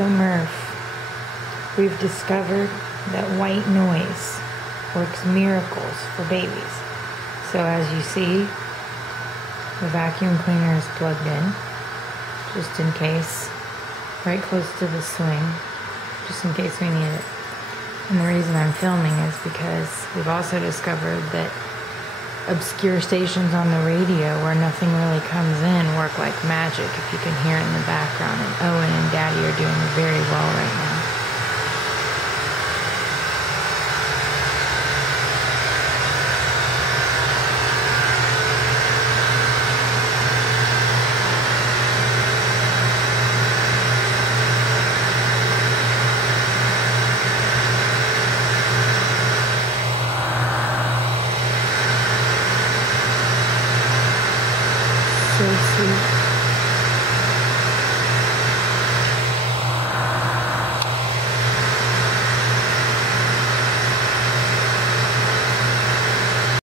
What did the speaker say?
So Murph, we've discovered that white noise works miracles for babies. So as you see, the vacuum cleaner is plugged in, just in case, right close to the swing, just in case we need it. And the reason I'm filming is because we've also discovered that obscure stations on the radio where nothing really comes in work like magic if you can hear it in the background. And Owen and Daddy are doing very well right now.